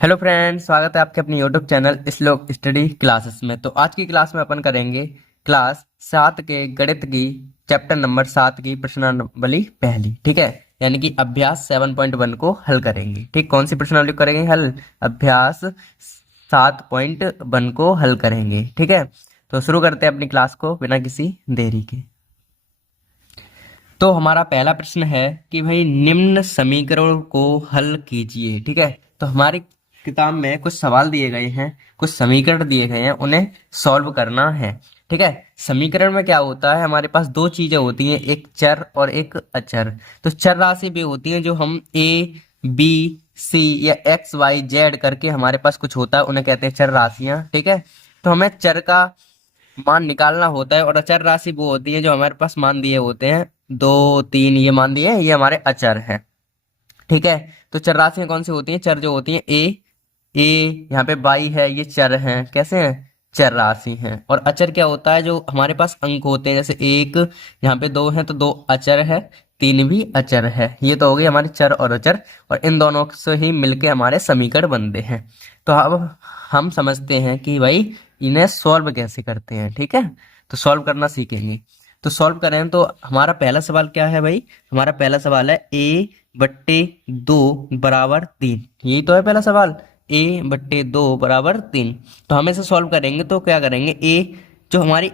Hello friends, स्वागत है आपके अपने यूट्यूब चैनल श्लोक स्टडी क्लासेस में। तो आज की क्लास में अपन करेंगे क्लास 7 के गणित की चैप्टर नंबर 7 की प्रश्नावली पहली। ठीक है, यानी कि अभ्यास 7.1 को हल करेंगे। ठीक, कौन सी प्रश्नावली करेंगे हल? अभ्यास 7.1 को हल करेंगे। ठीक है, तो शुरू करते हैं अपनी क्लास को बिना किसी देरी के। तो हमारा पहला प्रश्न है कि भाई निम्न समीकरण को हल कीजिए। ठीक है, तो हमारी किताब में कुछ सवाल दिए गए हैं, कुछ समीकरण दिए गए हैं, उन्हें सॉल्व करना है। ठीक है, समीकरण में क्या होता है, हमारे पास दो चीजें होती हैं, एक चर और एक अचर। तो चर राशि भी होती है जो हम ए बी सी या एक्स वाई जेड करके हमारे पास कुछ होता है, उन्हें कहते हैं चर राशियां। ठीक है, तो हमें चर का मान निकालना होता है और अचर राशि वो होती है जो हमारे पास मान दिए होते हैं, 2 3 ये मान दिए, ये हमारे अचर हैं। ठीक है, तो चर राशियां कौन सी होती हैं? चर जो होती हैं ए यहाँ पे बाई है, ये चर हैं। कैसे हैं? चर राशि हैं। और अचर क्या होता है? जो हमारे पास अंक होते हैं, जैसे एक यहाँ पे 2 है तो 2 अचर है, 3 भी अचर है। ये तो हो गई हमारी चर और अचर, और इन दोनों से ही मिलके हमारे समीकरण बनते हैं। तो अब हम समझते हैं कि भाई इन्हें सॉल्व कैसे करते हैं। ठीक है, तो सॉल्व करना सीखेंगे। तो सॉल्व करें तो हमारा पहला सवाल क्या है भाई? हमारा पहला सवाल है a/2 बराबर 3। यही तो है पहला सवाल, a/2 बराबर 3। तो हम इसे सॉल्व करेंगे तो क्या करेंगे, a जो हमारी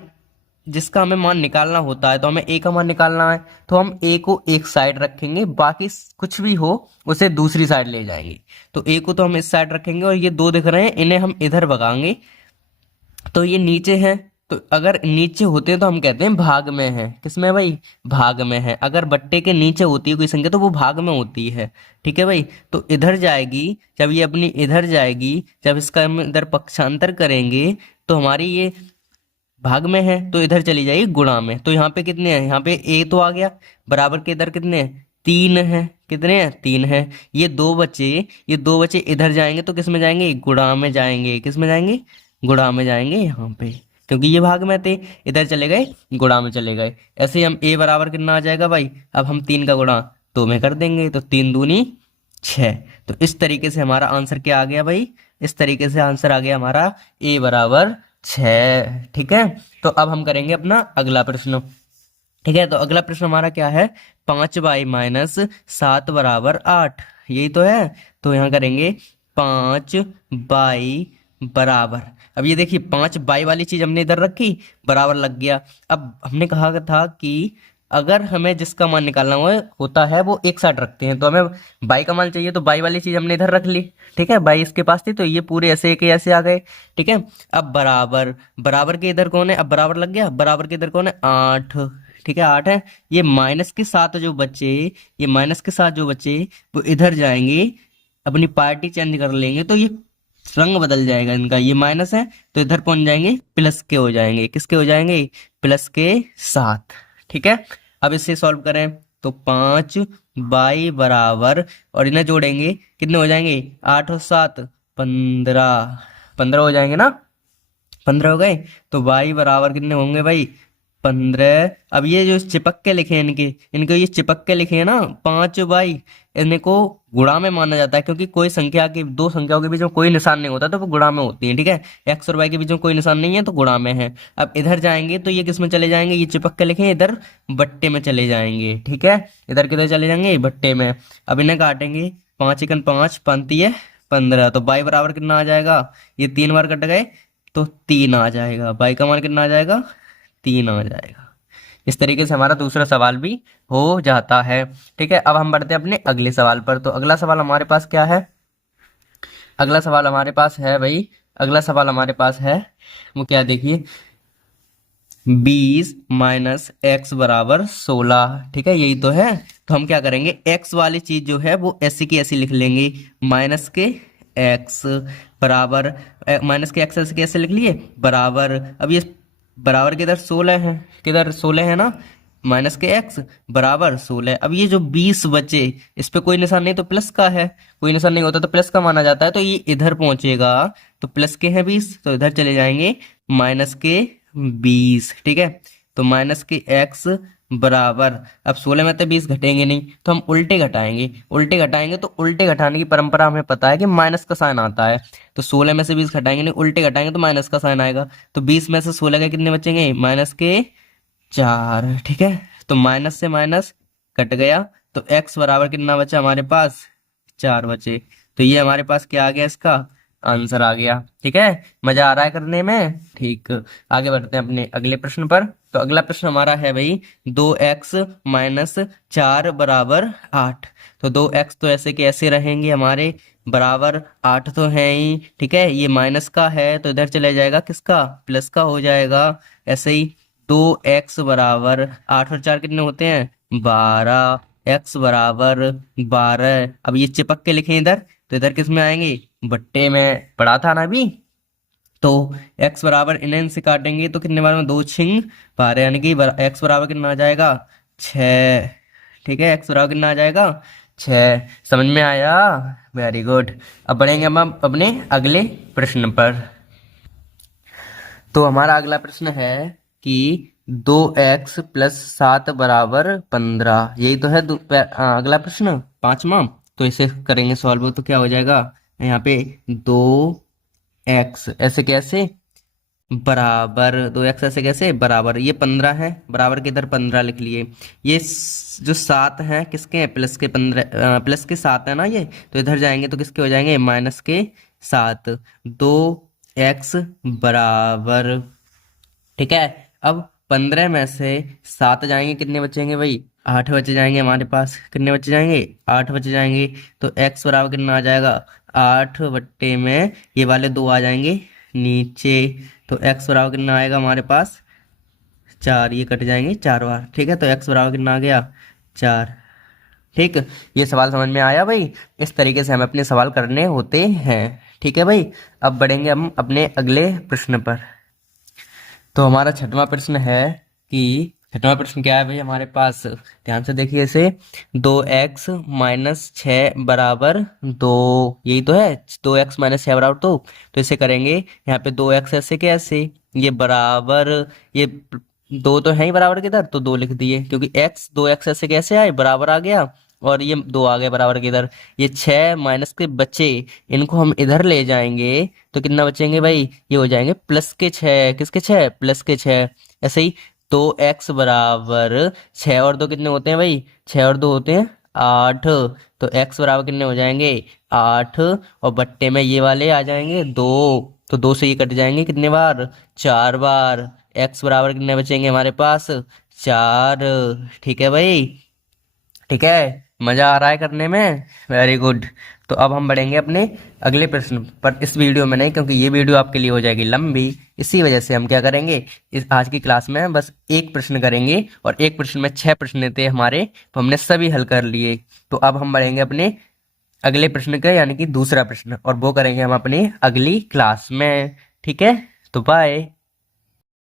जिसका हमें मान निकालना होता है, तो हमें a का मान निकालना है, तो हम a को एक साइड रखेंगे, बाकी कुछ भी हो उसे दूसरी साइड ले जाएंगे। तो a को तो हम इस साइड रखेंगे और ये 2 दिख रहे हैं, इन्हें हम इधर भगाएंगे तो ये नीचे है। तो अगर नीचे होते हैं तो हम कहते हैं भाग में है। किसमें भाई? भाग में है। अगर बट्टे के नीचे होती है कोई संख्या तो वो भाग में होती है। ठीक है भाई, तो इधर जाएगी, जब ये अपनी इधर जाएगी, जब इसका हम इधर पक्षांतर करेंगे तो हमारी ये भाग में है, तो इधर चली जाएगी गुणा में। तो यहाँ पे कितने हैं? यहाँ पे a तो आ गया, बराबर के इधर कितने हैं? 3 है। कितने हैं? 3 है। ये दो बचे इधर जाएंगे तो किस में जाएंगे? गुणा में जाएंगे। किस में जाएंगे? गुणा में जाएंगे यहाँ पे, क्योंकि ये भाग में थे, इधर चले गए गुणा में चले गए। ऐसे ही हम a बराबर कितना आ जाएगा भाई? अब हम 3 का गुणा 2 में कर देंगे, तो 3 दूनी 6। तो इस तरीके से हमारा आंसर क्या आ गया भाई? इस तरीके से आंसर आ गया हमारा a बराबर 6। ठीक है, तो अब हम करेंगे अपना अगला प्रश्न। ठीक है, तो अगला प्रश्न हमारा क्या है? 5y-7 बराबर 8। यही तो है। तो यहाँ करेंगे 5y बराबर, अब ये देखिए 5y वाली चीज हमने इधर रखी, बराबर लग गया। अब हमने कहा था कि अगर हमें जिसका मान निकालना होता है वो एक साथ रखते हैं, तो हमें बाई का मान चाहिए, तो बाई वाली चीज हमने इधर रख ली। ठीक है, बाई इसके पास थी तो ये पूरे ऐसे के ऐसे आ गए। ठीक है, अब बराबर, बराबर के इधर कौन है? अब बराबर लग गया, बराबर के इधर कौन है? 8। ठीक है, 8 है। ये माइनस के साथ जो बच्चे, ये माइनस के साथ जो बच्चे वो इधर जाएंगे, अपनी पार्टी चेंज कर लेंगे, तो ये रंग बदल जाएगा इनका। ये माइनस है तो इधर पहुंच जाएंगे, प्लस के हो जाएंगे। किसके हो जाएंगे? प्लस के साथ। ठीक है, अब इसे सॉल्व करें तो 5y बराबर, और इन्हें जोड़ेंगे, कितने हो जाएंगे? 8 और 7 15, 15 हो जाएंगे ना? 15 हो गए, तो y बराबर कितने होंगे भाई? 15। अब ये जो चिपक के लिखे हैं इनको ये चिपक के लिखे हैं ना, 5y, इनको गुणा में माना जाता है, क्योंकि कोई संख्या के, दो संख्याओं के बीच में कोई निशान नहीं होता तो वो गुणा में होती है। ठीक है, x और y के बीच में कोई निशान नहीं है तो गुणा में है। अब इधर जाएंगे तो ये किस में चले जाएंगे? ये चिपक के लिखे हैं, इधर बट्टे में चले जाएंगे। ठीक है, इधर किधर चले जाएंगे? बट्टे में। अब इन्हें काटेंगे, 5 × 5 पंती है 15, तो y बराबर कितना आ जाएगा? ये 3 बार कट गए तो 3 आ जाएगा। y का मान कितना आ जाएगा? 3 आ जाएगा। इस तरीके से हमारा दूसरा सवाल भी हो जाता है। ठीक है, अब हम बढ़ते हैं अपने अगले सवाल पर। तो अगला सवाल हमारे पास क्या है? अगला सवाल हमारे पास है भाई, अगला सवाल हमारे पास है वो क्या, देखिए 20-x बराबर 16। ठीक है, यही तो है। तो हम क्या करेंगे, x वाली चीज जो है वो ऐसी की ऐसी लिख लेंगे, माइनस के x बराबर, माइनस के x ऐसे कैसे लिख लिए, बराबर। अब ये बराबर किधर 16 है, किधर 16 है ना, माइनस के x बराबर 16। अब ये जो 20 बचे, इस पे कोई निशान नहीं तो प्लस का है, कोई निशान नहीं होता तो प्लस का माना जाता है, तो ये इधर पहुंचेगा, तो प्लस के हैं 20 तो इधर चले जाएंगे माइनस के 20। ठीक है, तो माइनस के एक्स बराबर, अब 16 में तो 20 घटेंगे नहीं, तो हम उल्टे घटाएंगे। उल्टे घटाएंगे तो उल्टे घटाने की परंपरा हमें पता है कि माइनस का साइन आता है। तो 16 में से 20 घटाएंगे नहीं, उल्टे घटाएंगे तो माइनस का साइन आएगा। तो 20 में से 16 के कितने बचेंगे? माइनस के 4। ठीक है, तो माइनस से माइनस कट गया, तो एक्स बराबर कितना बचा हमारे पास? 4 बचे। तो ये हमारे पास क्या आ गया? इसका आंसर आ गया। ठीक है, मजा आ रहा है करने में? ठीक, आगे बढ़ते हैं अपने अगले प्रश्न पर। तो अगला प्रश्न हमारा है भाई 2x माइनस 4 बराबर 8। तो 2x तो ऐसे के ऐसे रहेंगे हमारे, बराबर 8 तो है ही। ठीक है, ये माइनस का है तो इधर चले जाएगा, किसका? प्लस का हो जाएगा। ऐसे ही 2x बराबर 8 और 4 कितने होते हैं? 12। x बराबर 12। अब ये चिपक के लिखें इधर, तो इधर किस में आएंगे? बट्टे में पढ़ा था ना अभी। तो x बराबर इन्हें से काटेंगे तो कितने बार में? 2 छिंग 12, यानी कि x बराबर कितना आ जाएगा? 6। ठीक है, x बराबर कितना आ जाएगा? 6। समझ में आया? Very good. अब बढ़ेंगे हम अपने अगले प्रश्न पर। तो हमारा अगला प्रश्न है कि 2x प्लस 7 बराबर 15। यही तो है अगला प्रश्न, पांचवा। तो इसे करेंगे सॉल्व, तो क्या हो जाएगा यहाँ पे? 2x ऐसे कैसे बराबर, 2x ऐसे कैसे बराबर, ये 15 है, बराबर के इधर 15 लिख लिए। ये जो 7 है किसके हैं? प्लस के 15, प्लस के 7 है ना ये, तो इधर जाएंगे तो किसके हो जाएंगे? माइनस के 7। 2x बराबर, ठीक है, अब 15 में से 7 जाएंगे, कितने बचेंगे भाई? 8 बचे जाएंगे हमारे पास। कितने बचे जाएंगे? 8 बचे जाएंगे। तो x बराबर कितना आ जाएगा? 8 बट्टे में ये वाले 2 आ जाएंगे नीचे, तो x बराबर कितना आएगा हमारे पास? 4। ये कट जाएंगे 4 बार। ठीक है, तो x बराबर कितना आ गया? 4। ठीक, ये सवाल समझ में आया भाई? इस तरीके से हमें अपने सवाल करने होते हैं। ठीक है भाई, अब बढ़ेंगे हम अपने अगले प्रश्न पर। तो हमारा छठवां प्रश्न है कि, छठवां प्रश्न क्या है भाई हमारे पास? ध्यान से देखिए इसे। 2x माइनस 6 बराबर 2, यही तो है। 2x माइनस 6 बराबर 2। तो इसे करेंगे यहाँ पे 2x ऐसे के ऐसे, ये बराबर, ये 2 तो है ही बराबर के इधर, तो 2 लिख दिए, क्योंकि x 2x ऐसे कैसे आए? बराबर आ गया, और ये 2 आ गए बराबर के इधर। ये 6 माइनस के बचे, इनको हम इधर ले जाएंगे तो कितना बचेंगे भाई? ये हो जाएंगे प्लस के 6। किसके 6? प्लस के 6। ऐसे ही 2x बराबर 6 और 2 कितने होते हैं भाई? 6 और 2 होते हैं 8। तो x बराबर कितने हो जाएंगे? 8, और बट्टे में ये वाले आ जाएंगे 2, तो 2 से ये कट जाएंगे कितने बार? 4 बार। x बराबर कितने बचेंगे हमारे पास? 4। ठीक है भाई? ठीक है, मजा आ रहा है करने में? Very good. तो अब हम बढ़ेंगे अपने अगले प्रश्न पर, इस वीडियो में नहीं, क्योंकि ये वीडियो आपके लिए हो जाएगी लंबी। इसी वजह से हम क्या करेंगे, इस आज की क्लास में बस एक प्रश्न करेंगे, और एक प्रश्न में 6 प्रश्न थे हमारे, तो हमने सभी हल कर लिए। तो अब हम बढ़ेंगे अपने अगले प्रश्न का, यानी कि दूसरा प्रश्न, और वो करेंगे हम अपनी अगली क्लास में। ठीक है, तो बाय।